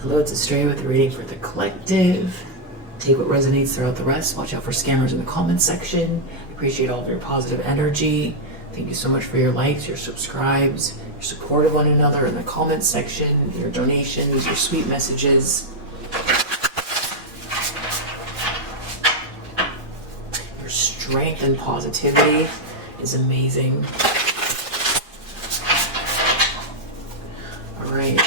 Hello, it's Estrella with the reading for the collective. Take what resonates, throw out the rest. Watch out for scammers in the comments section. I appreciate all of your positive energy. Thank you so much for your likes, your subscribes, your support of one another in the comments section, your donations, your sweet messages. Your strength and positivity is amazing. All right.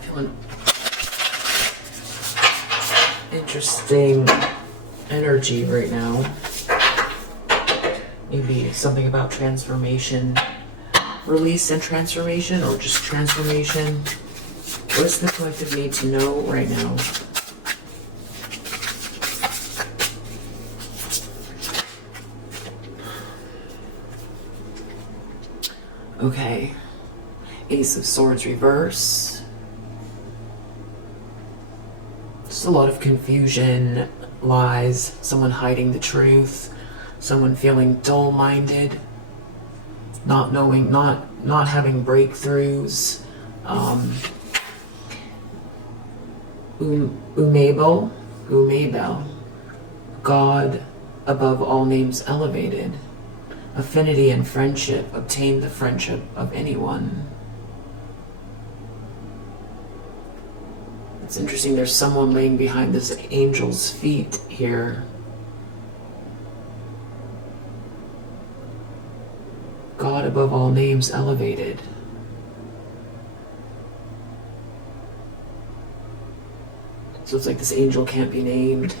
Feeling interesting energy right now. Maybe something about transformation, release and transformation, or just transformation. What does the collective need to know right now? Okay. Ace of Swords reverse. Just a lot of confusion, lies, someone hiding the truth, someone feeling dull-minded, not knowing, not having breakthroughs. Umabel, God above all names elevated. Affinity and friendship, obtain the friendship of anyone. It's interesting, there's someone laying behind this angel's feet here. God above all names elevated. So it's like this angel can't be named.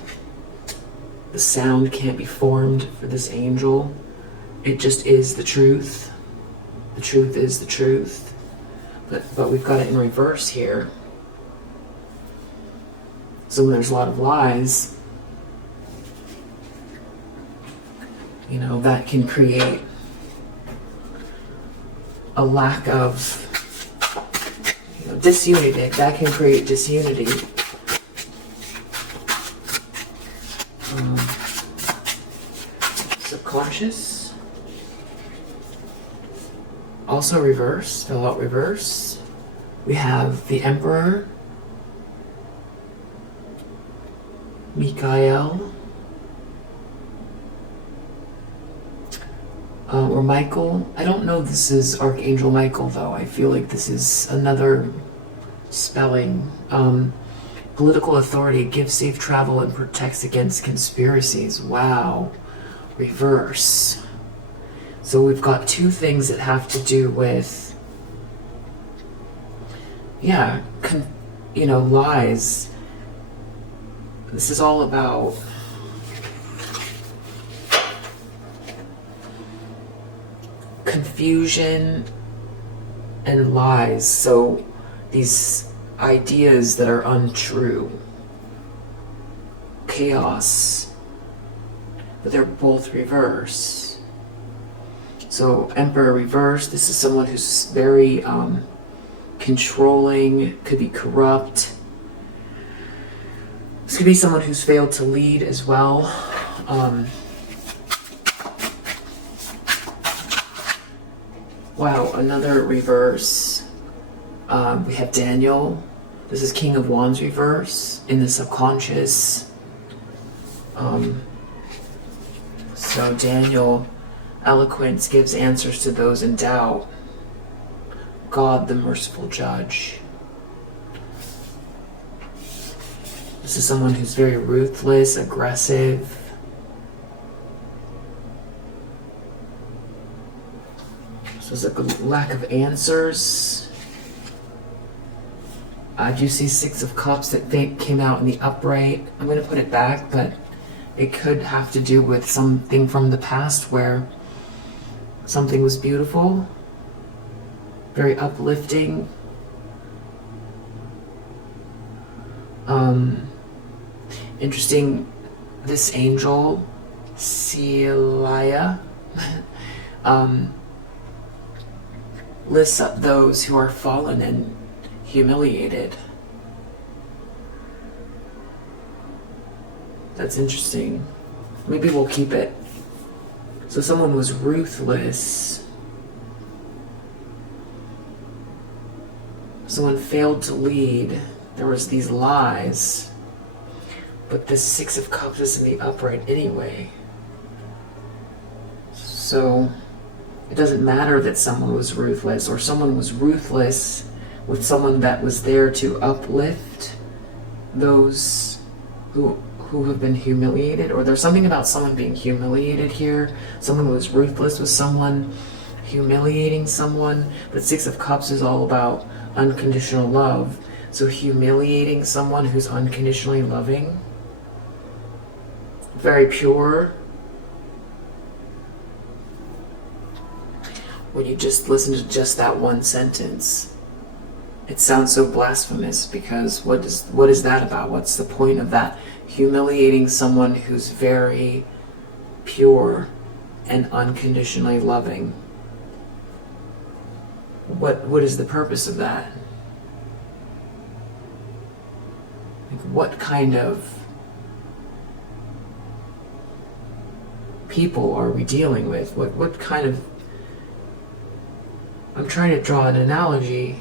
The sound can't be formed for this angel. It just is the truth. The truth is the truth. But we've got it in reverse here. So when there's a lot of lies, you know, that can create a lack of, you know, disunity. That can create disunity. Subconscious. Also reverse, fill out reverse. We have the Emperor, Michael, or Michael. I don't know if this is Archangel Michael though. I feel like this is another spelling. Political authority, gives safe travel and protects against conspiracies. Wow. Reverse. So we've got two things that have to do with, yeah, you know, lies. This is all about confusion and lies. So these ideas that are untrue, chaos, but they're both reverse. So Emperor reverse, this is someone who's very controlling, could be corrupt. This could be someone who's failed to lead as well. Wow, another reverse. We have Daniel. This is King of Wands reverse in the subconscious. So Daniel, eloquence gives answers to those in doubt. God, the merciful judge. This is someone who's very ruthless, aggressive. So it's like a lack of answers. I do see Six of Cups that came out in the upright. I'm going to put it back, but it could have to do with something from the past where something was beautiful, very uplifting. Interesting, this angel, Celia, lists up those who are fallen and humiliated. That's interesting. Maybe we'll keep it. So someone was ruthless. Someone failed to lead. There was these lies. But this Six of Cups is in the upright anyway. So it doesn't matter that someone was ruthless, or someone was ruthless with someone that was there to uplift those who have been humiliated. Or there's something about someone being humiliated here. Someone who was ruthless with someone, humiliating someone. But Six of Cups is all about unconditional love. So humiliating someone who's unconditionally loving, very pure. When you just listen to just that one sentence, it sounds so blasphemous, because what is that about? What's the point of that? Humiliating someone who's very pure and unconditionally loving. What is the purpose of that? Like, what kind of people are we dealing with? What kind of... I'm trying to draw an analogy.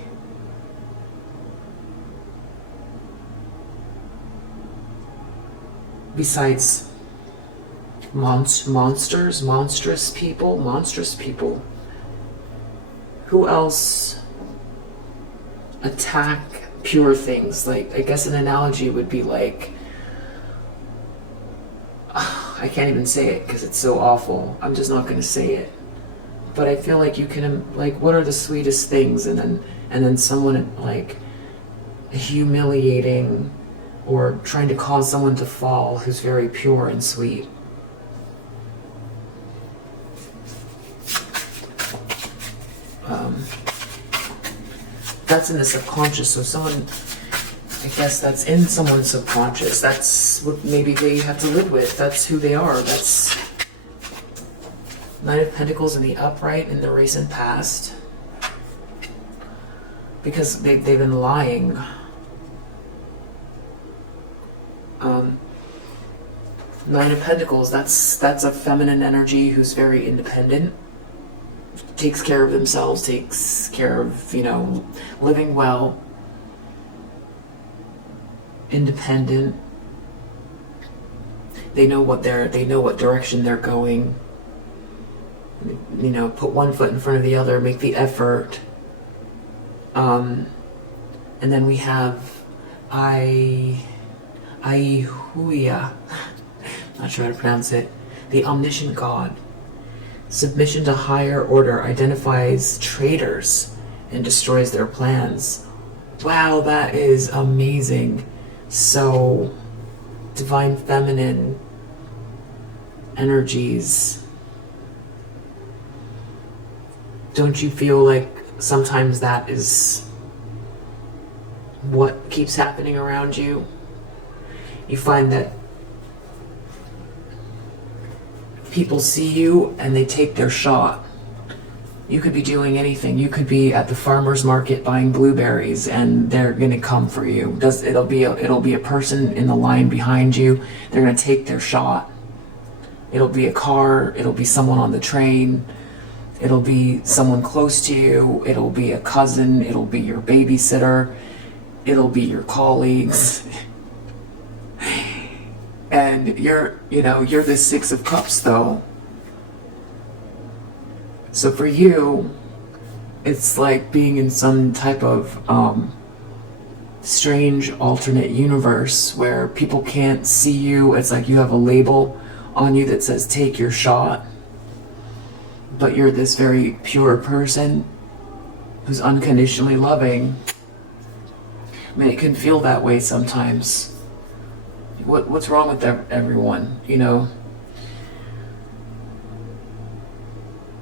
Besides monstrous people. Who else attack pure things? Like, I guess an analogy would be like, I can't even say it because it's so awful. I'm just not going to say it. But I feel like you can, like, what are the sweetest things? And then someone, like, humiliating or trying to cause someone to fall who's very pure and sweet. That's in the subconscious. So someone, I guess that's in someone's subconscious. That's what maybe they have to live with. That's who they are. That's Nine of Pentacles in the upright in the recent past. Because they've been lying. Nine of Pentacles, that's a feminine energy who's very independent. Takes care of themselves, takes care of, living well. Independent. They know what direction they're going. Put one foot in front of the other, make the effort. And then we have Aihuia, not sure how to pronounce it, the omniscient God. Submission to higher order identifies traitors and destroys their plans. Wow, that is amazing. So, divine feminine energies. Don't you feel like sometimes that is what keeps happening around you? You find that people see you and they take their shot. You could be doing anything. You could be at the farmer's market buying blueberries and they're going to come for you. It'll be a person in the line behind you. They're going to take their shot. It'll be a car. It'll be someone on the train. It'll be someone close to you. It'll be a cousin. It'll be your babysitter. It'll be your colleagues. And you're the Six of Cups though. So for you, it's like being in some type of strange alternate universe where people can't see you. It's like you have a label on you that says take your shot. But you're this very pure person who's unconditionally loving. I mean, it can feel that way sometimes. What's wrong with everyone,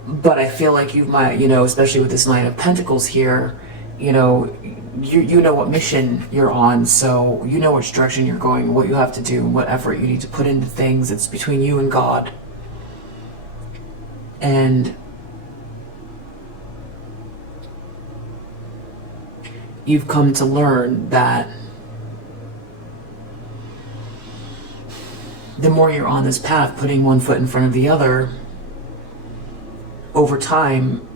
But I feel like you might, especially with this Nine of Pentacles here, you know what mission you're on, so you know which direction you're going, what you have to do, what effort you need to put into things. It's between you and God. And you've come to learn that the more you're on this path, putting one foot in front of the other, over time,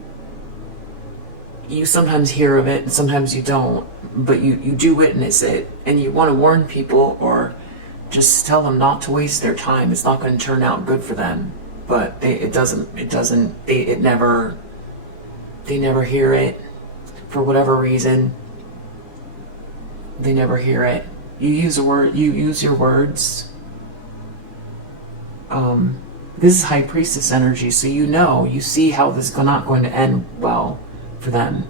you sometimes hear of it and sometimes you don't, but you do witness it, and you want to warn people or just tell them not to waste their time. It's not going to turn out good for them. But they never hear it for whatever reason. They never hear it. You use your words. This is High Priestess energy, so you see how this is not going to end well for them.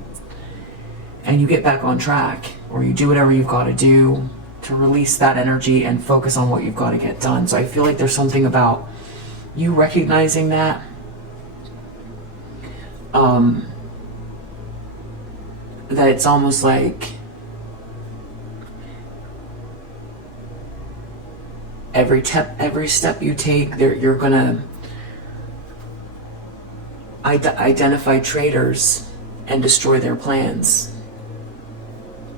And you get back on track, or you do whatever you've got to do to release that energy and focus on what you've got to get done. So I feel like there's something about you recognizing that. That it's almost like every step you take, you're gonna identify traitors and destroy their plans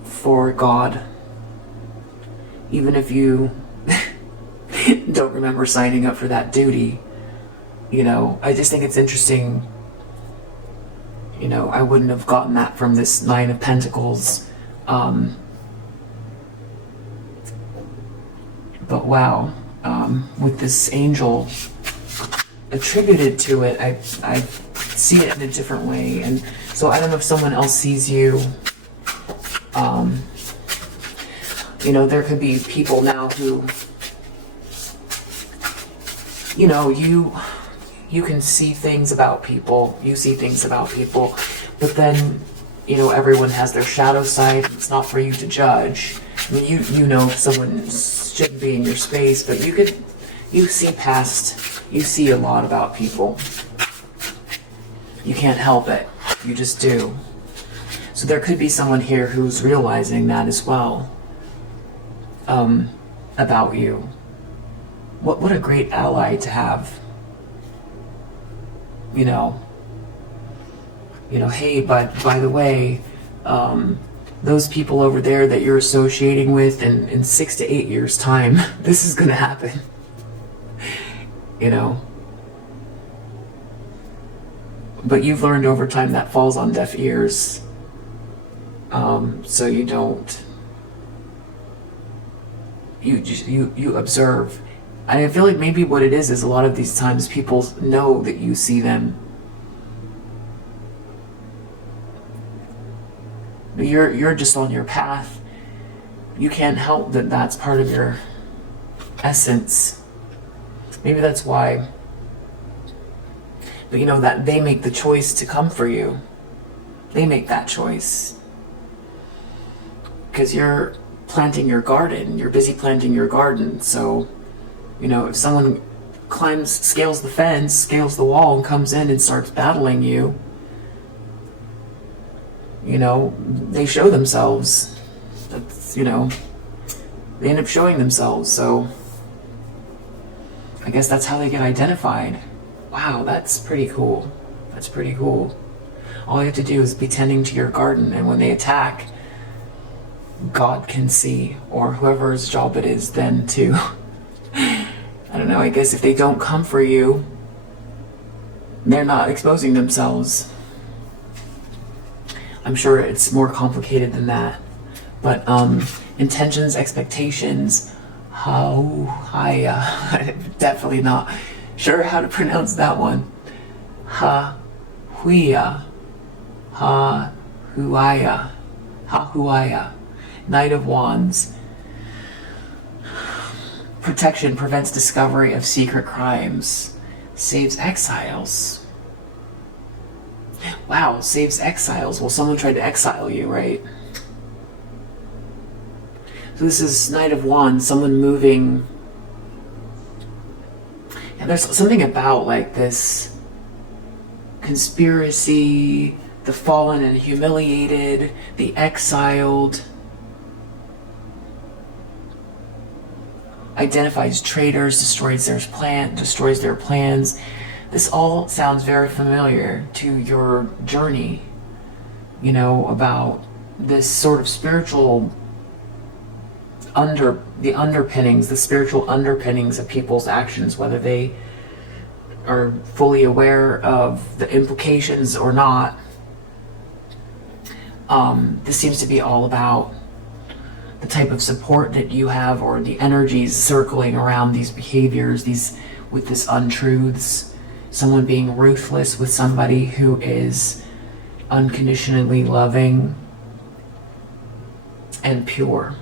for God. Even if you don't remember signing up for that duty, I just think it's interesting. I wouldn't have gotten that from this Nine of Pentacles. But wow, with this angel attributed to it, I see it in a different way. And so I don't know if someone else sees you. There could be people now who, you can see things about people. You see things about people. But then, everyone has their shadow side. It's not for you to judge. I mean, you know if someone shouldn't be in your space, but you see a lot about people. You can't help it. You just do. So there could be someone here who's realizing that as well. About you. What a great ally to have. Hey, but by the way, those people over there that you're associating with in 6 to 8 years' time, this is going to happen. But you've learned over time that falls on deaf ears. So you don't. You observe. I feel like maybe what it is a lot of these times people know that you see them. You're just on your path. You can't help that that's part of your essence. Maybe that's why. But that they make the choice to come for you. They make that choice. Because you're planting your garden. You're busy planting your garden. So, if someone scales the fence, scales the wall, and comes in and starts battling you, they show themselves. That's, they end up showing themselves. So, I guess that's how they get identified. Wow, that's pretty cool. That's pretty cool. All you have to do is be tending to your garden, and when they attack, God can see, or whoever's job it is then to, I don't know, I guess if they don't come for you, they're not exposing themselves. I'm sure it's more complicated than that. But intentions, expectations, definitely not sure how to pronounce that one. Huia. Knight of Wands. Protection prevents discovery of secret crimes. Saves exiles. Wow, saves exiles. Well, someone tried to exile you, right? So this is Knight of Wands, someone moving. And there's something about like this conspiracy, the fallen and humiliated, the exiled, identifies traitors, destroys their plans. This all sounds very familiar to your journey, about this sort of spiritual the spiritual underpinnings of people's actions, whether they are fully aware of the implications or not. This seems to be all about the type of support that you have, or the energies circling around these behaviors, with this untruths. Someone being ruthless with somebody who is unconditionally loving and pure.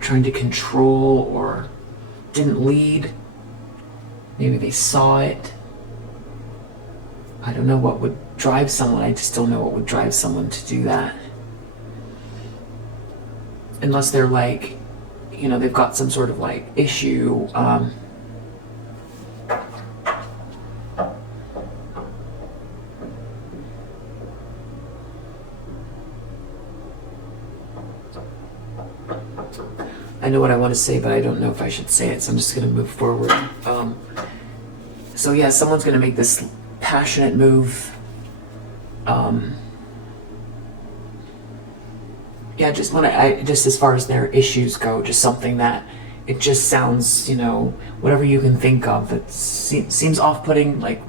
Trying to control, or didn't lead. Maybe they saw it. I don't know what would drive someone. I just don't know what would drive someone to do that. Unless they're like, you know, they've got some sort of like issue. I know what I want to say, but I don't know if I should say it, so I'm just going to move forward. So yeah, someone's going to make this passionate move. Yeah, just just as far as their issues go, just something that it just sounds, you know, whatever you can think of that seems off-putting. Like,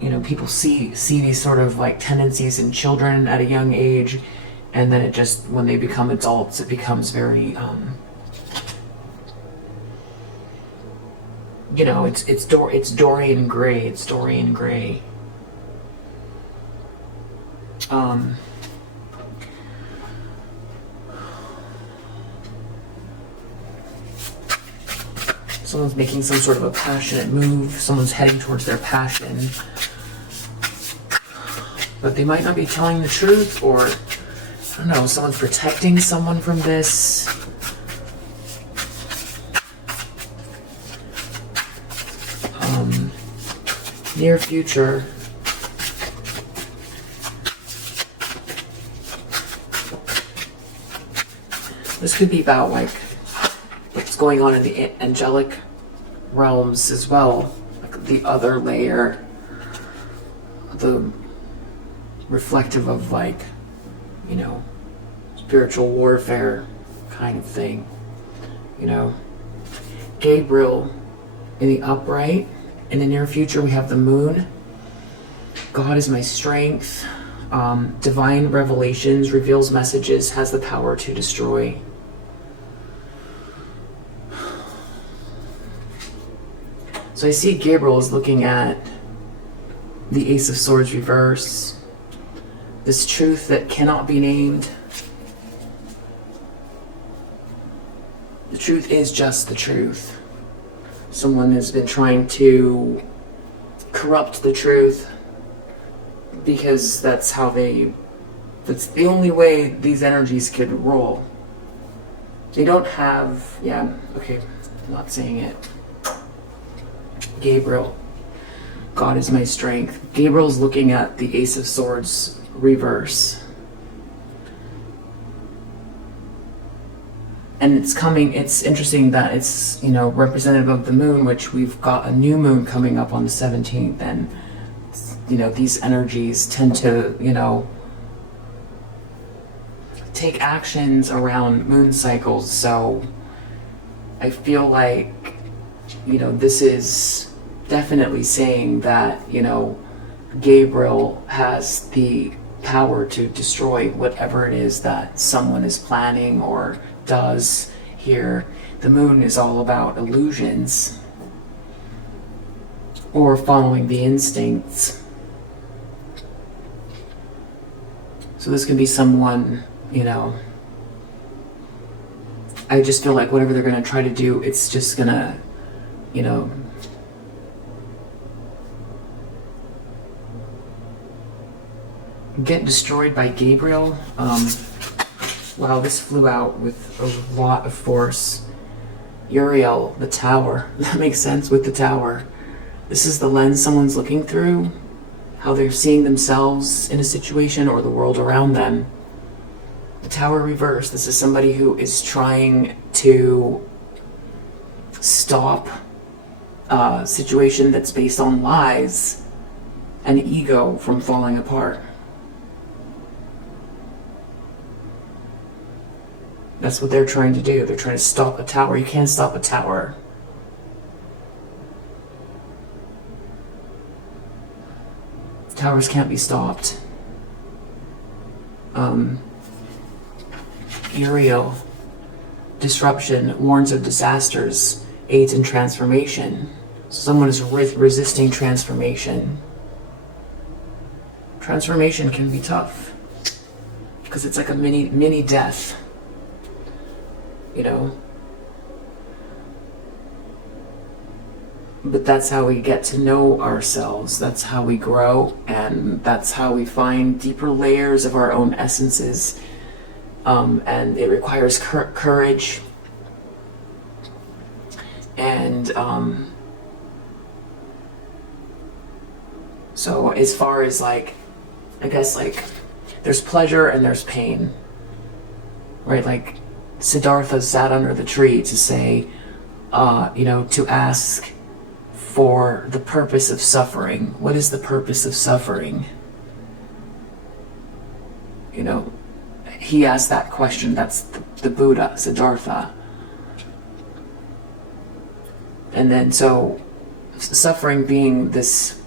you know, people see these sort of like tendencies in children at a young age, and then it just, when they become adults, it becomes very, you know, it's Dorian Gray. It's Dorian Gray. Someone's making some sort of a passionate move. Someone's heading towards their passion, but they might not be telling the truth, or I don't know. Someone's protecting someone from this. Near future. This could be about like what's going on in the angelic realms as well, like the other layer, the reflective of like, you know, spiritual warfare kind of thing, you know. Gabriel in the upright. In the near future, we have the moon. God is my strength. Divine revelations, reveals messages, has the power to destroy. So I see Gabriel is looking at the Ace of Swords reverse. This truth that cannot be named. The truth is just the truth. Someone has been trying to corrupt the truth because that's the only way these energies could roll. They don't have, yeah, okay, I'm not saying it. Gabriel, God is my strength. Gabriel's looking at the Ace of Swords reverse. And it's interesting that it's, you know, representative of the moon, which we've got a new moon coming up on the 17th, and, you know, these energies tend to, you know, take actions around moon cycles. So I feel like, you know, this is definitely saying that, you know, Gabriel has the power to destroy whatever it is that someone is planning or does here. The moon is all about illusions or following the instincts. So this can be someone, you know, I just feel like whatever they're going to try to do, it's just going to, you know, get destroyed by Gabriel. Wow, this flew out with a lot of force. Uriel, the tower. That makes sense with the tower. This is the lens someone's looking through, how they're seeing themselves in a situation or the world around them. The tower reverse. This is somebody who is trying to stop a situation that's based on lies and ego from falling apart. That's what they're trying to do. They're trying to stop a tower. You can't stop a tower. Towers can't be stopped. Uriel, disruption, warns of disasters, aids in transformation. Someone is resisting transformation. Transformation can be tough because it's like a mini death, you know. But that's how we get to know ourselves. That's how we grow, and that's how we find deeper layers of our own essences. And it requires courage. And so as far as like, I guess like, there's pleasure and there's pain, right? Like Siddhartha sat under the tree to say, you know, to ask for the purpose of suffering. What is the purpose of suffering? You know, he asked that question. That's the Buddha, Siddhartha. And then so suffering being this,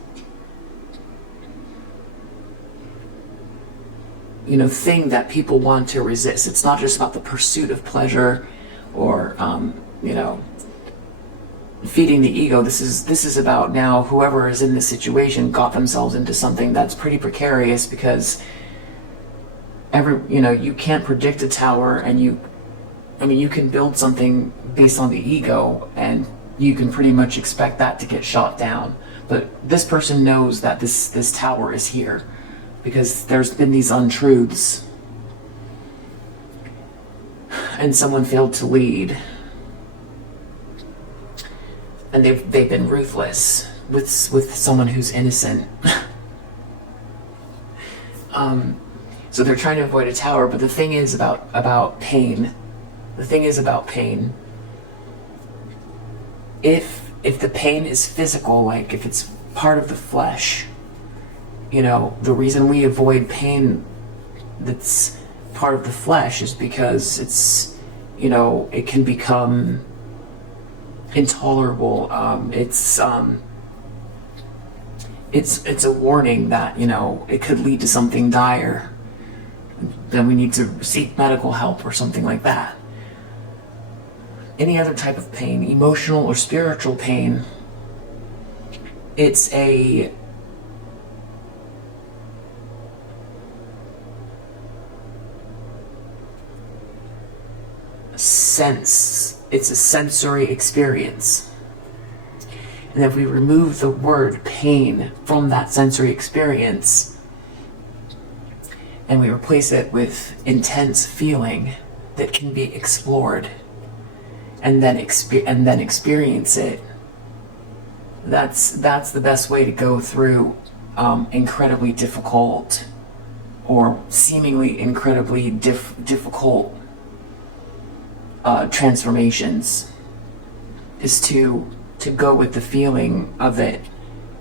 you know, thing that people want to resist. It's not just about the pursuit of pleasure or, you know, feeding the ego. This is about now whoever is in this situation got themselves into something that's pretty precarious, because you know, you can't predict a tower, and you can build something based on the ego and you can pretty much expect that to get shot down. But this person knows that this tower is here because there's been these untruths and someone failed to lead. And they've been ruthless with someone who's innocent. So they're trying to avoid a tower, but the thing is about pain. The thing is about pain. If the pain is physical, like if it's part of the flesh, you know, the reason we avoid pain that's part of the flesh is because it's, you know, it can become intolerable. It's a warning that, you know, it could lead to something dire. Then we need to seek medical help or something like that. Any other type of pain, emotional or spiritual pain, it's a sense. It's a sensory experience. And if we remove the word pain from that sensory experience and we replace it with intense feeling that can be explored and then experience it, that's the best way to go through incredibly difficult or seemingly incredibly difficult transformations, is to go with the feeling of it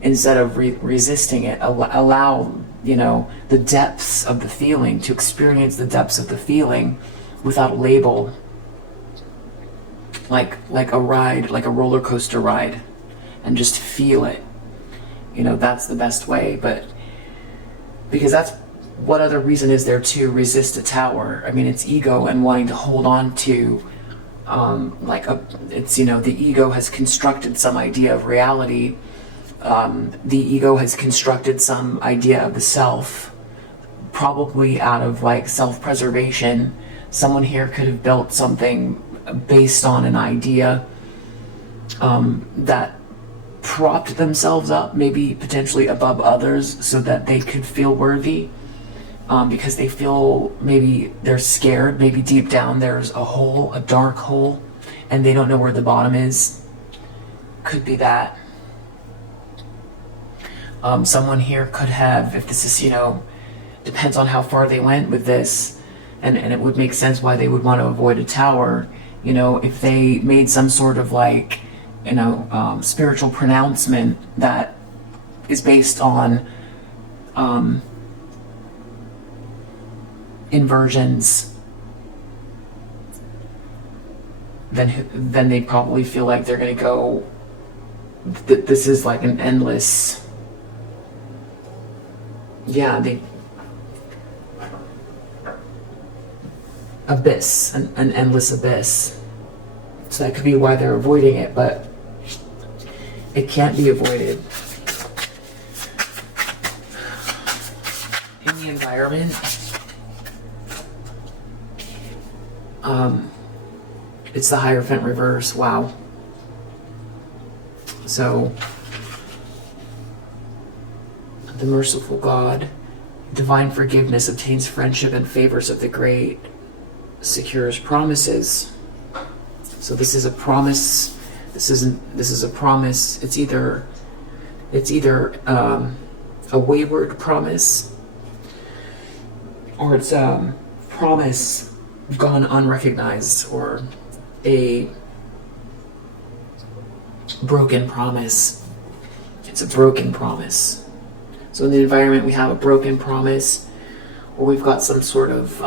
instead of resisting it. Allow, you know, the depths of the feeling, to experience the depths of the feeling without a label, like a ride, like a roller coaster ride, and just feel it. You know, that's the best way. But because that's, what other reason is there to resist a tower? I mean, it's ego and wanting to hold on to, it's, you know, the ego has constructed some idea of reality. The ego has constructed some idea of the self, probably out of like self-preservation. Someone here could have built something based on an idea that propped themselves up, maybe potentially above others, so that they could feel worthy. Because they feel, maybe they're scared, maybe deep down there's a hole, a dark hole, and they don't know where the bottom is. Could be that. Someone here could have, if this is, you know, depends on how far they went with this, and it would make sense why they would want to avoid a tower. You know, if they made some sort of like, you know, spiritual pronouncement that is based on inversions, then they probably feel like they're going to go, this is like an endless yeah, the abyss, an endless abyss. So that could be why they're avoiding it, but it can't be avoided. In the environment, it's the Hierophant reverse. Wow. So, the merciful God, divine forgiveness, obtains friendship and favors of the great, secures promises. So this is a promise. This is a promise. It's either a wayward promise, or it's a promise gone unrecognized, or a broken promise. It's a broken promise. So in the environment, we have a broken promise, or we've got some sort of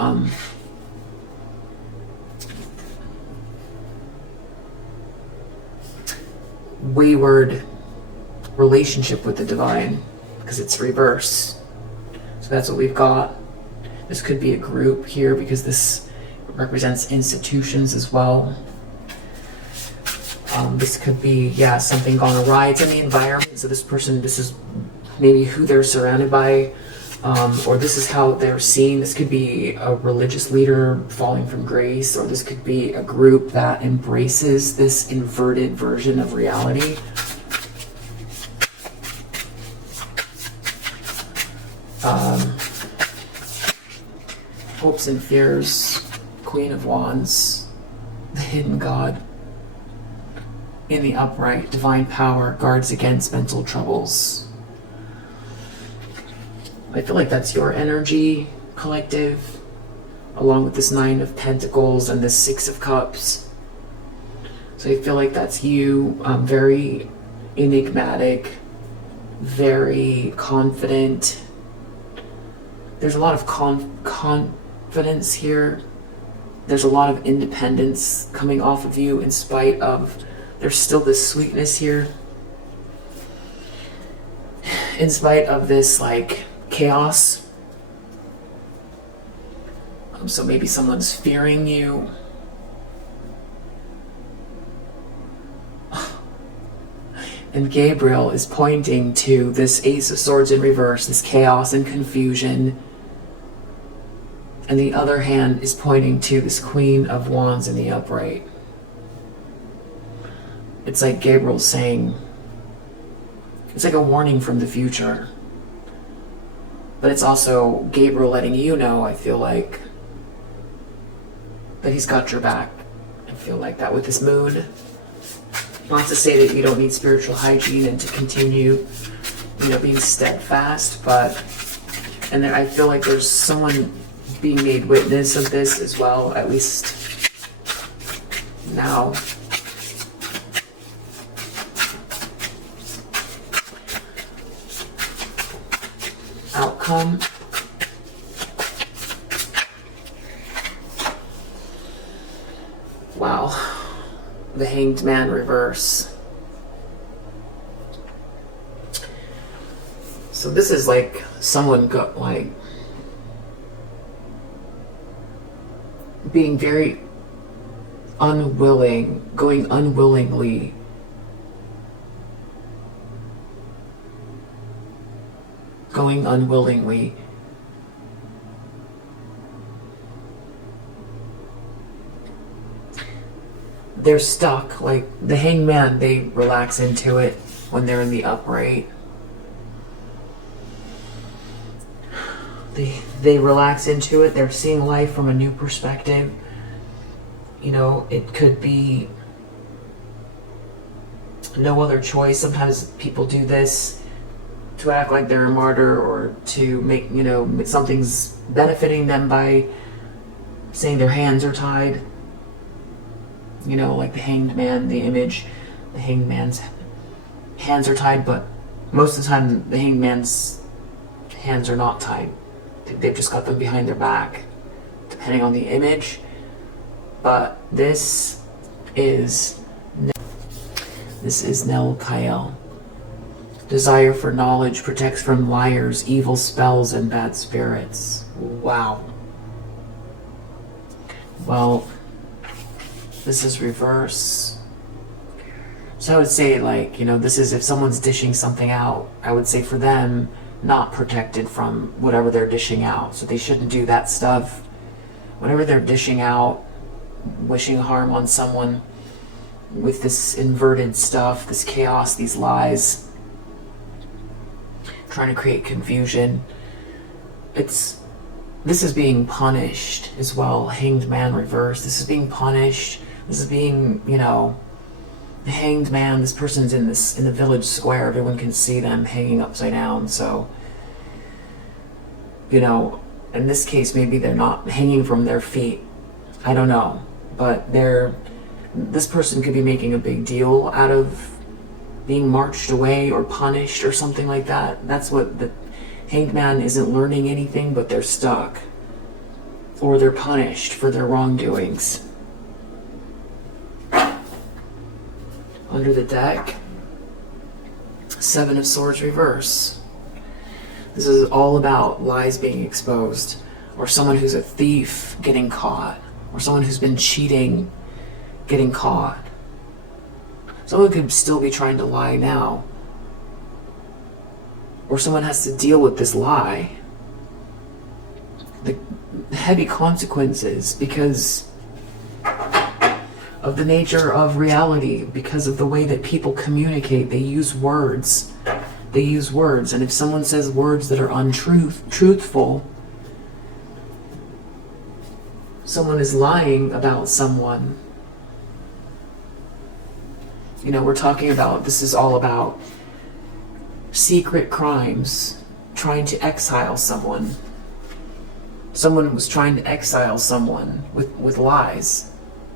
wayward relationship with the divine, because it's reverse. So that's what we've got. This could be a group here, because this represents institutions as well. This could be, yeah, something gone awry. It's in the environment. So this person, this is maybe who they're surrounded by, or this is how they're seen. This could be a religious leader falling from grace, or this could be a group that embraces this inverted version of reality. Hopes and fears, Queen of Wands, the hidden God. In the upright, divine power guards against mental troubles. I feel like that's your energy, collective, along with this 9 of Pentacles and this 6 of Cups. So I feel like that's you, very enigmatic, very confident. There's a lot of confidence here. There's a lot of independence coming off of you, in spite of, there's still this sweetness here. In spite of this, like, chaos. So maybe someone's fearing you. And Gabriel is pointing to this Ace of Swords in reverse, this chaos and confusion. And the other hand is pointing to this Queen of Wands in the upright. It's like Gabriel's saying, it's like a warning from the future. But it's also Gabriel letting you know, I feel like, that he's got your back. I feel like that with this moon. Not to say that you don't need spiritual hygiene and to continue, being steadfast, but, and then I feel like there's someone being made witness of this as well, at least now. Outcome. Wow. The Hanged Man reverse. So this is like someone got like being very unwilling, going unwillingly they're stuck. Like the Hanged Man, they relax into it when they're in the upright. They relax into it. They're seeing life from a new perspective. It could be no other choice. Sometimes people do this to act like they're a martyr, or to make, something's benefiting them by saying their hands are tied. Like the Hanged Man, the image, the Hanged Man's hands are tied, but most of the time the Hanged Man's hands are not tied. They've just got them behind their back, depending on the image. But this is Nell Kyle. Desire for knowledge, protects from liars, evil spells, and bad spirits. Wow. Well, this is reverse. So I would say, like, you know, this is if someone's dishing something out, I would say for them, not protected from whatever they're dishing out. So they shouldn't do that stuff. Whatever they're dishing out, wishing harm on someone with this inverted stuff, this chaos, these lies, trying to create confusion. This is being punished as well. Hanged man reverse. This is being punished. This is being, you know, the hanged man. This person's in the village square. Everyone can see them hanging upside down. So, you know, in this case, maybe they're not hanging from their feet. I don't know, but this person could be making a big deal out of being marched away or punished or something like that. That's what the hanged man isn't learning anything, but they're stuck or they're punished for their wrongdoings. Under the deck, Seven of Swords reverse. This is all about lies being exposed, or someone who's a thief getting caught, or someone who's been cheating getting caught. Someone could still be trying to lie now, or someone has to deal with this lie, the heavy consequences, because of the nature of reality, because of the way that people communicate. They use words. And if someone says words that are truthful, someone is lying about someone. You know, we're talking about, this is all about secret crimes, trying to exile someone. Someone was trying to exile someone with lies,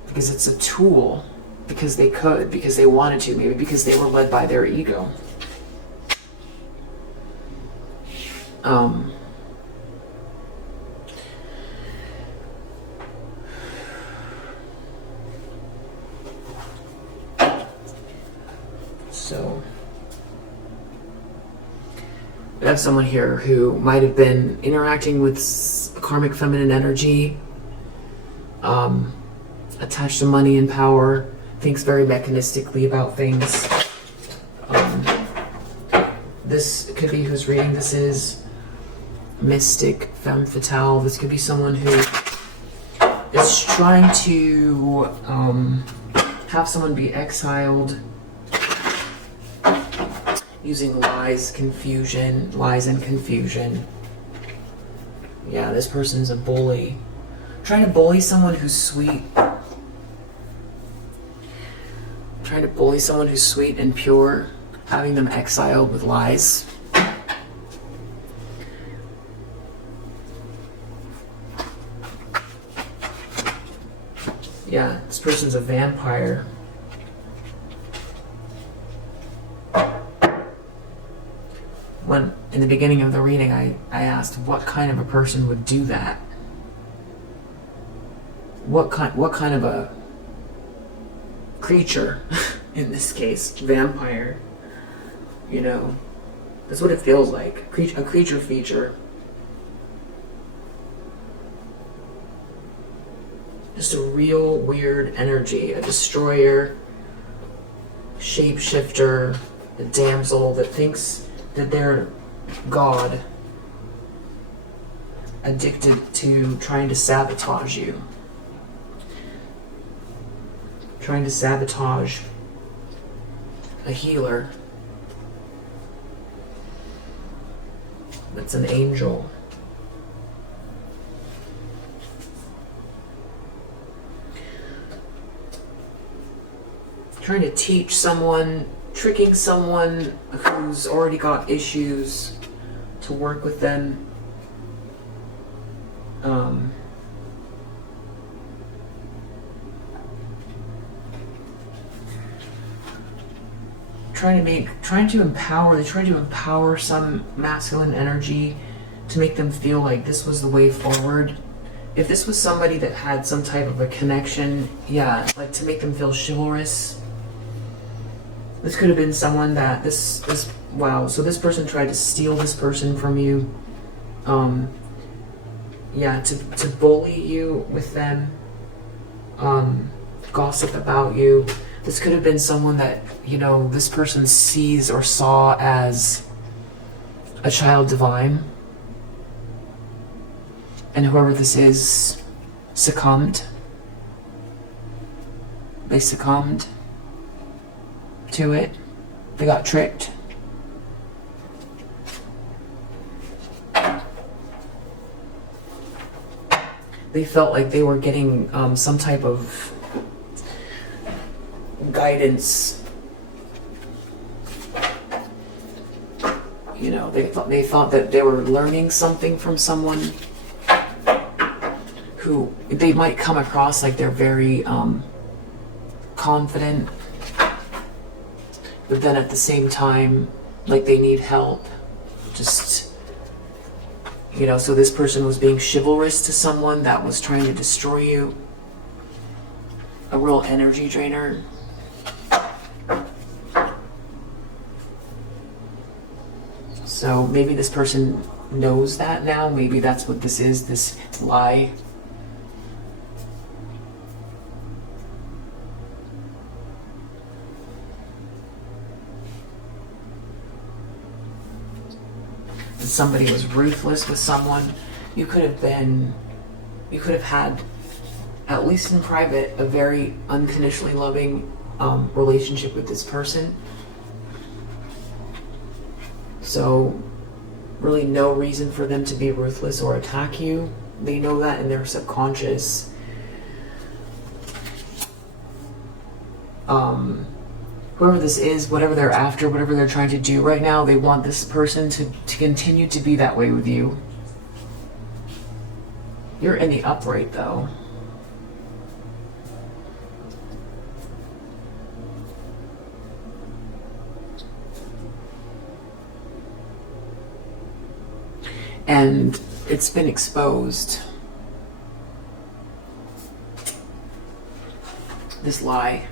because it's a tool, because they could, because they wanted to, maybe because they were led by their ego. So we have someone here who might have been interacting with karmic feminine energy, attached to money and power, thinks very mechanistically about things. This could be who's reading this is. Mystic, femme fatale. This could be someone who is trying to have someone be exiled using lies and confusion. Yeah, this person's a bully. Trying to bully someone who's sweet. Trying to bully someone who's sweet and pure, having them exiled with lies. Yeah, this person's a vampire. When, in the beginning of the reading, I asked what kind of a person would do that? What kind of a creature, in this case, vampire, you know, that's what it feels like, a creature feature. Just a real weird energy, a destroyer, shapeshifter, a damsel that thinks that they're God, addicted to trying to sabotage you. Trying to sabotage a healer that's an angel. Trying to teach someone, tricking someone who's already got issues to work with them. Trying to empower some masculine energy to make them feel like this was the way forward. If this was somebody that had some type of a connection, yeah, like to make them feel chivalrous. This could have been someone that wow, so this person tried to steal this person from you. Yeah, to bully you with them, gossip about you. This could have been someone that, you know, this person sees or saw as a child divine. And whoever this is succumbed. They succumbed to it. They got tricked. They felt like they were getting some type of guidance. You know, they thought that they were learning something from someone who they might come across like they're very confident, but then at the same time, like they need help. Just, you know, so this person was being chivalrous to someone that was trying to destroy you. A real energy drainer. So maybe this person knows that now. Maybe that's what this is, this lie. That somebody was ruthless with someone. You could have had, at least in private, a very unconditionally loving relationship with this person. So really no reason for them to be ruthless or attack you. They know that in their subconscious. Whoever this is, whatever they're after, whatever they're trying to do right now, they want this person to continue to be that way with you. You're in the upright though. And it's been exposed. This lie.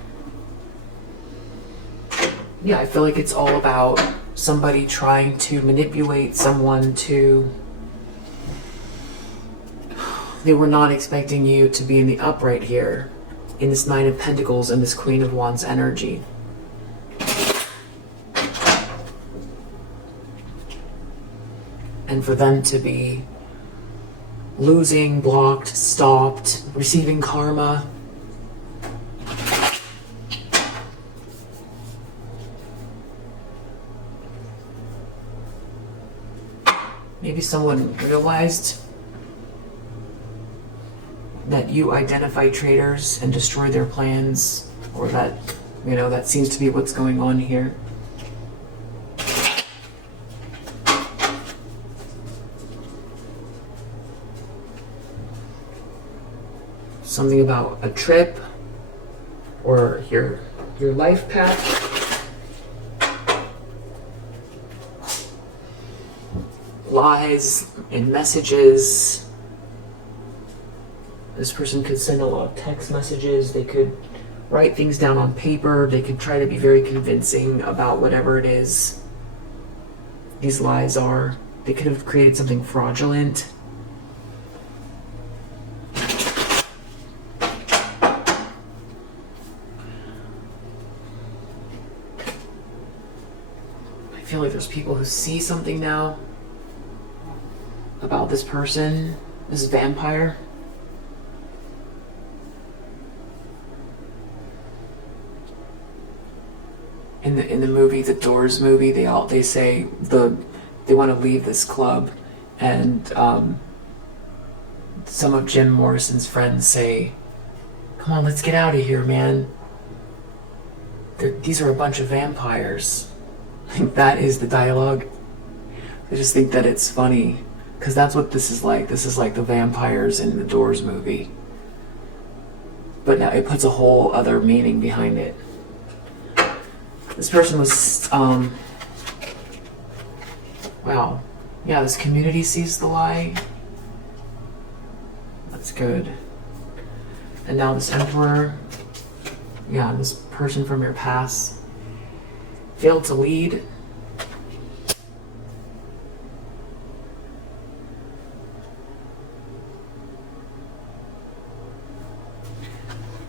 Yeah, I feel like it's all about somebody trying to manipulate someone to... They were not expecting you to be in the upright here, in this Nine of Pentacles and this Queen of Wands energy. And for them to be losing, blocked, stopped, receiving karma. Maybe someone realized that you identify traitors and destroy their plans, or that, you know, that seems to be what's going on here. Something about a trip or your life path. Lies and messages. This person could send a lot of text messages. They could write things down on paper. They could try to be very convincing about whatever it is these lies are. They could have created something fraudulent. I feel like there's people who see something now about this person, this vampire. In the movie, the Doors movie, they say they want to leave this club, and some of Jim Morrison's friends say, "Come on, let's get out of here, man. These are a bunch of vampires." I think that is the dialogue. I just think that it's funny, because that's what this is like. This is like the vampires in the Doors movie. But now it puts a whole other meaning behind it. This person was, wow. Yeah, this community sees the lie. That's good. And now this Emperor. Yeah, this person from your past. failed to lead.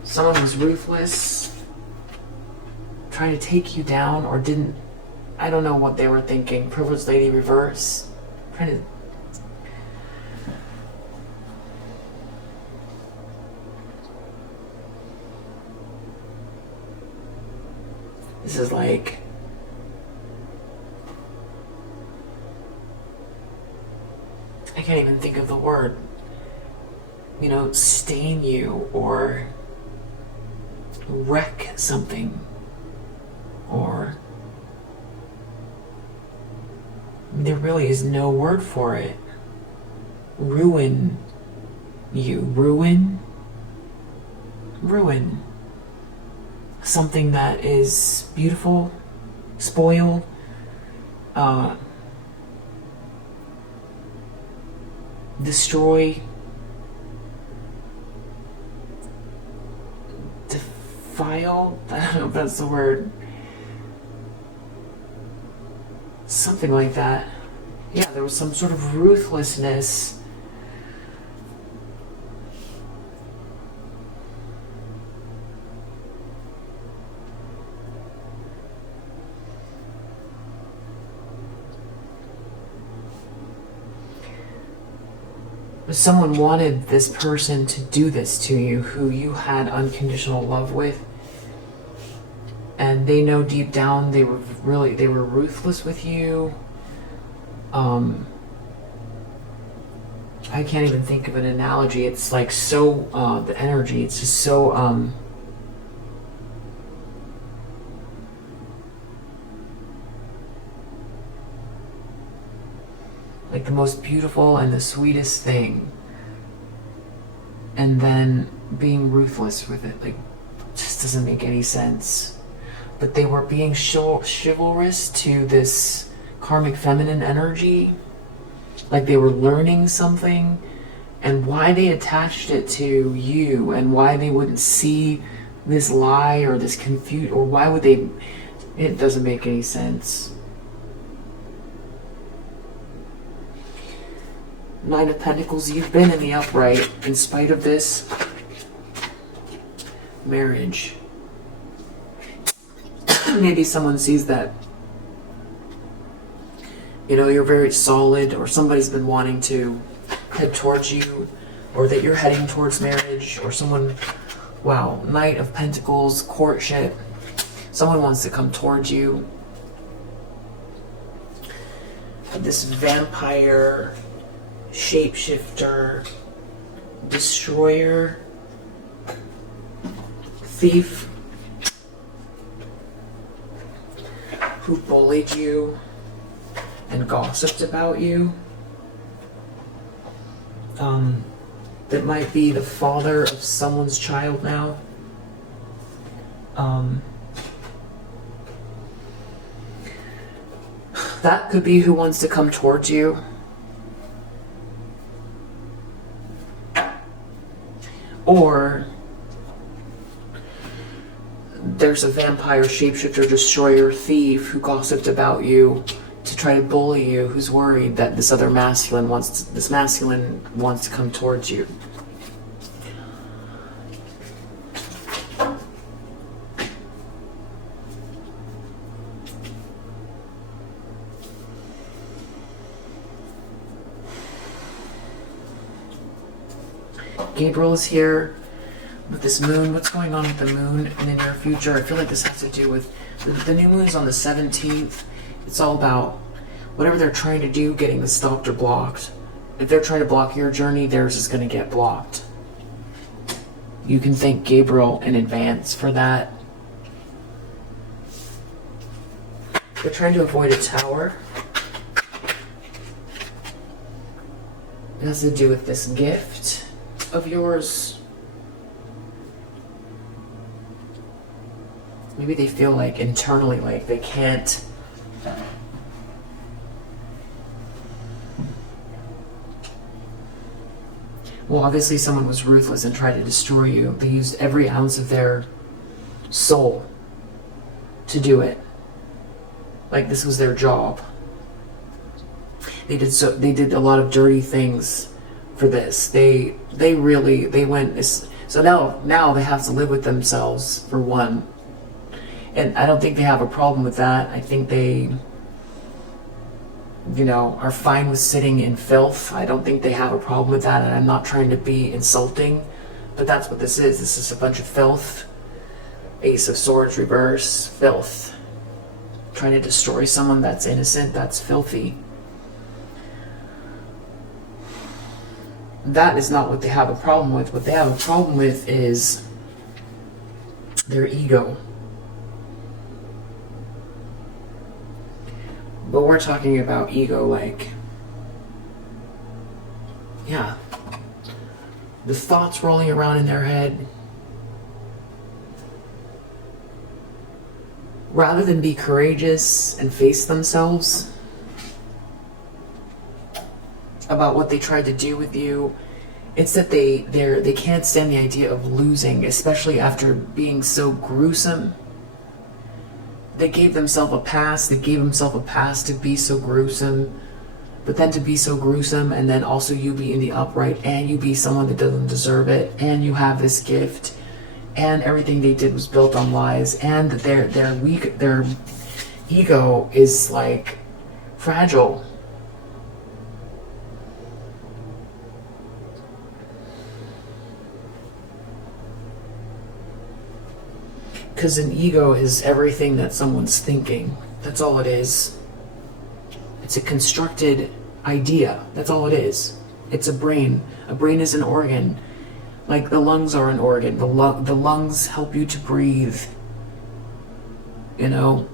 Someone was ruthless, trying to take you down, or didn't. I don't know what they were thinking. Privileged Lady reverse. Trying to. This is like. I can't even think of the word. You know, stain you or wreck something, or there really is no word for it. Ruin you. Ruin something that is beautiful, spoil, destroy, defile. I don't know if that's the word. Something like that. Yeah, there was some sort of ruthlessness. Someone wanted this person to do this to you, who you had unconditional love with, and they know deep down they were ruthless with you. I can't even think of an analogy. It's like so the energy, it's just so like the most beautiful and the sweetest thing, and then being ruthless with it. Like, just doesn't make any sense. But they were being chivalrous to this karmic feminine energy, like they were learning something, and why they attached it to you, and why they wouldn't see this lie or this confusion, or why would they, it doesn't make any sense. Nine of Pentacles, you've been in the upright in spite of this marriage. Maybe someone sees that, you know, you're very solid, or somebody's been wanting to head towards you, or that you're heading towards marriage, or someone, wow, Knight of Pentacles, courtship. Someone wants to come towards you. This vampire, shapeshifter, destroyer, thief, who bullied you and gossiped about you. That might be the father of someone's child now. That could be who wants to come towards you. Or there's a vampire, shapeshifter, destroyer, thief who gossiped about you to try to bully you, who's worried that this other masculine wants to come towards you. Gabriel is here with this moon. What's going on with the moon in the near future? I feel like this has to do with the new moon is on the 17th. It's all about whatever they're trying to do, getting this stopped or blocked. If they're trying to block your journey, theirs is going to get blocked. You can thank Gabriel in advance for that. They're trying to avoid a tower. It has to do with this gift of yours. Maybe they feel like internally like they can't well, obviously someone was ruthless and tried to destroy you. They used every ounce of their soul to do it. Like this was their job. They did a lot of dirty things for this. They went, so now they have to live with themselves, for one. And I don't think they have a problem with that. I think they, you know, are fine with sitting in filth. I don't think they have a problem with that, and I'm not trying to be insulting, but that's what this is. This is a bunch of filth. Ace of Swords reverse, filth. Trying to destroy someone that's innocent, that's filthy. That is not what they have a problem with. What they have a problem with is their ego. But we're talking about ego like, yeah, the thoughts rolling around in their head. Rather than be courageous and face themselves about what they tried to do with you, it's that they can't stand the idea of losing, especially after being so gruesome. They gave themselves a pass. They gave themselves a pass to be so gruesome, but then to be so gruesome, and then also you be in the upright, and you be someone that doesn't deserve it, and you have this gift, and everything they did was built on lies, and that their ego is like fragile. Because an ego is everything that someone's thinking. That's all it is. It's a constructed idea. That's all it is. It's a brain. A brain is an organ. Like the lungs are an organ. The lungs help you to breathe. You know?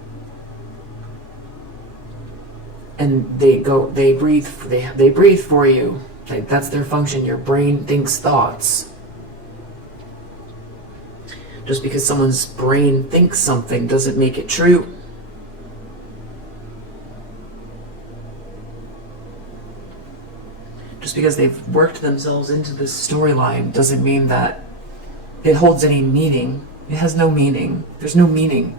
And they breathe for you. Like that's their function. Your brain thinks thoughts. Just because someone's brain thinks something doesn't make it true. Just because they've worked themselves into this storyline doesn't mean that it holds any meaning. It has no meaning. There's no meaning.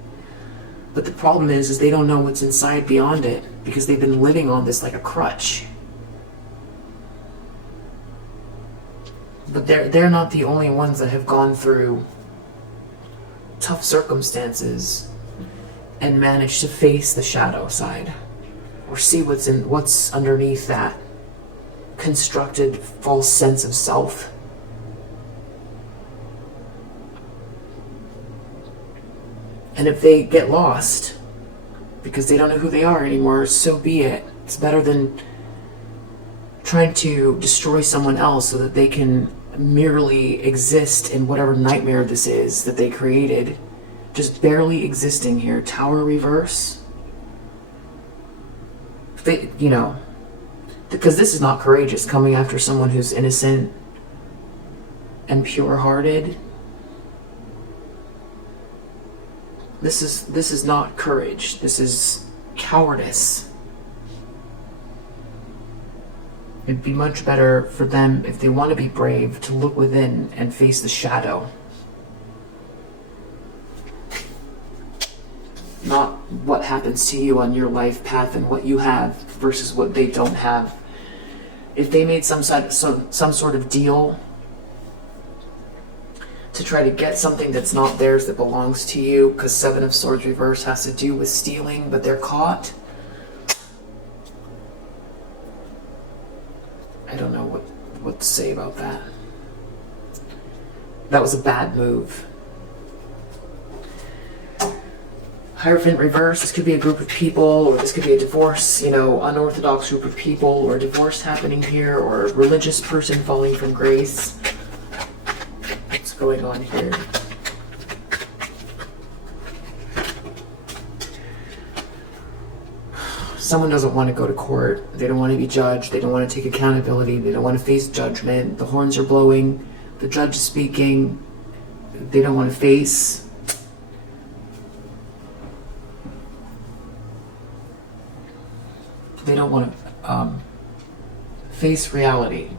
But the problem is they don't know what's inside beyond it, because they've been living on this like a crutch. But they're not the only ones that have gone through tough circumstances and manage to face the shadow side, or see what's underneath that constructed false sense of self. And if they get lost because they don't know who they are anymore, so be it. It's better than trying to destroy someone else so that they can merely exist in whatever nightmare this is that they created. Just barely existing here. Tower reverse. They, you know, because this is not courageous, coming after someone who's innocent and pure-hearted. This is not courage. This is cowardice. It'd be much better for them, if they want to be brave, to look within and face the shadow. Not what happens to you on your life path and what you have versus what they don't have. If they made some sort of deal to try to get something that's not theirs that belongs to you, because Seven of Swords reverse has to do with stealing, but they're caught. I don't know what to say about that. That was a bad move. Hierophant reverse, this could be a group of people, or this could be a divorce, you know, unorthodox group of people, or divorce happening here, or a religious person falling from grace. What's going on here? Someone doesn't want to go to court. They don't want to be judged. They don't want to take accountability. They don't want to face judgment. The horns are blowing. The judge is speaking. They don't want to face. They don't want to face reality.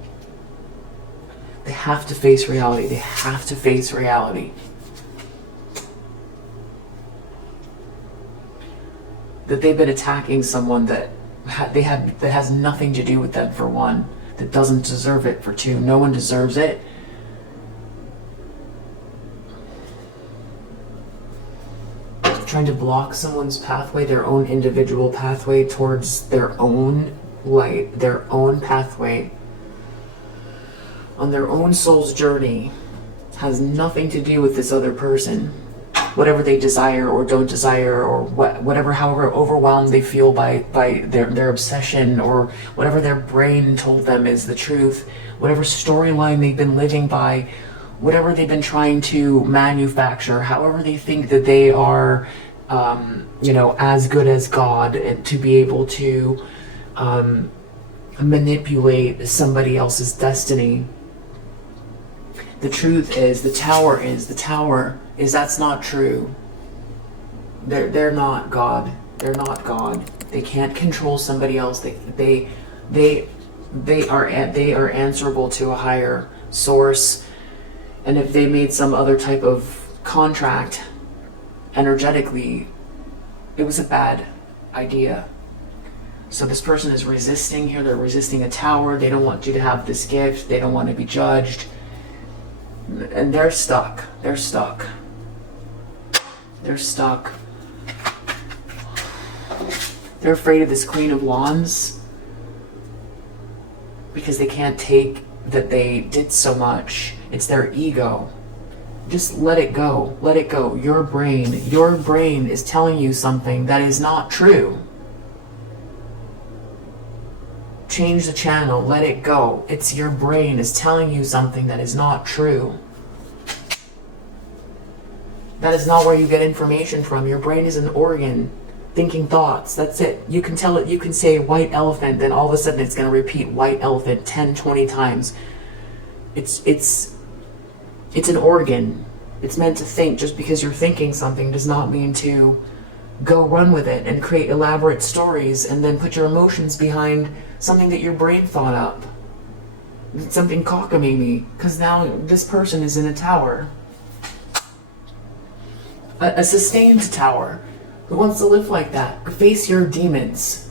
They have to face reality. They have to face reality. that they've been attacking someone that that has nothing to do with them, for one, that doesn't deserve it, for two, no one deserves it. Trying to block someone's pathway, their own individual pathway towards their own light, their own pathway on their own soul's journey, has nothing to do with this other person. Whatever they desire or don't desire, or whatever, however overwhelmed they feel by their obsession, or whatever their brain told them is the truth, whatever storyline they've been living by, whatever they've been trying to manufacture, however they think that they are, you know, as good as God, and to be able to manipulate somebody else's destiny. The truth is, the tower is that's not true. They're not God. They're not God. They can't control somebody else. They are answerable to a higher source. And if they made some other type of contract energetically, it was a bad idea. So this person is resisting here. They're resisting a tower. They don't want you to have this gift. They don't want to be judged. And they're stuck. They're stuck. They're stuck. They're afraid of this Queen of Wands because they can't take that they did so much. It's their ego. Just let it go. Let it go. Your brain is telling you something that is not true. Change the channel. Let it go. It's your brain is telling you something that is not true. That is not where you get information from. Your brain is an organ thinking thoughts. That's it. You can tell it. You can say white elephant, then all of a sudden it's going to repeat white elephant 10, 20 times. It's an organ. It's meant to think. Just because you're thinking something does not mean to go run with it and create elaborate stories and then put your emotions behind something that your brain thought up. It's something cockamamie, because now this person is in a tower. A sustained tower. Who wants to live like that? Face your demons.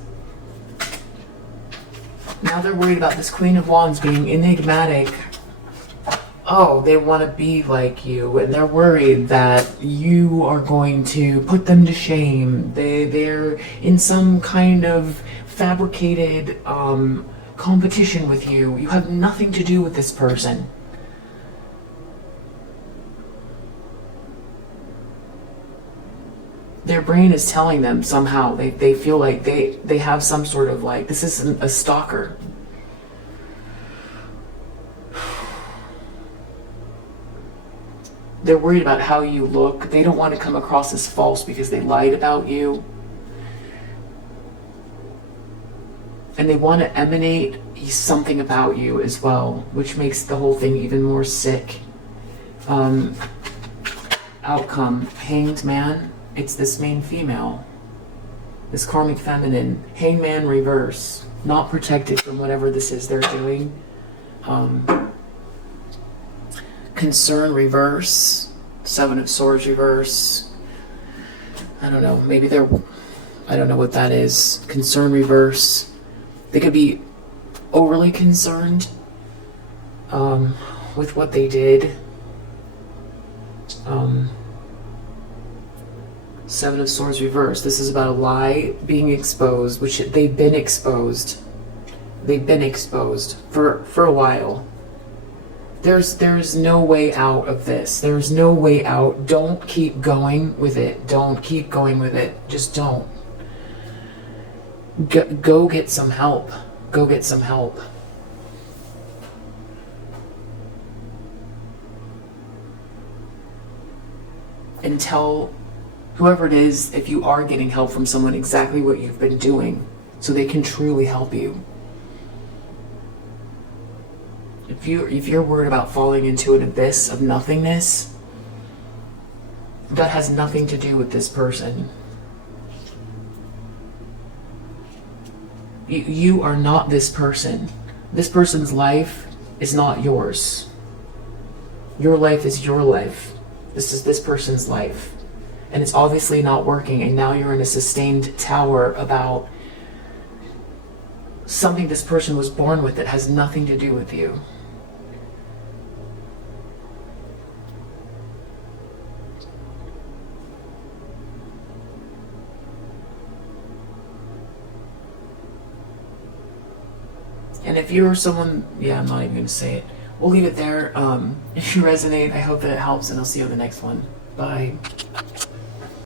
Now they're worried about this Queen of Wands being enigmatic. Oh, they want to be like you, and they're worried that you are going to put them to shame. They're in some kind of fabricated competition with you. You have nothing to do with this person. Their brain is telling them somehow, they feel like they have some sort of, like, this isn't a stalker. They're worried about how you look. They don't want to come across as false because they lied about you. And they want to emanate something about you as well, which makes the whole thing even more sick. Outcome, Hanged Man. It's this main female, this karmic feminine. Hangman reverse, not protected from whatever this is they're doing. Concern reverse, Seven of Swords reverse. I don't know, maybe they're, I don't know what that is. Concern reverse. They could be overly concerned with what they did. Seven of Swords reverse. This is about a lie being exposed, which they've been exposed. They've been exposed for a while. There's no way out of this. There's no way out. Don't keep going with it. Don't keep going with it. Just don't. Go get some help. Go get some help. And tell whoever it is, if you are getting help from someone, exactly what you've been doing, so they can truly help you. If you're worried about falling into an abyss of nothingness, that has nothing to do with this person. You are not this person. This person's life is not yours. Your life is your life. This is this person's life. and it's obviously not working, and now you're in a sustained tower about something this person was born with that has nothing to do with you. And if you're someone, yeah, I'm not even going to say it. We'll leave it there. If you resonate, I hope that it helps, and I'll see you on the next one. Bye.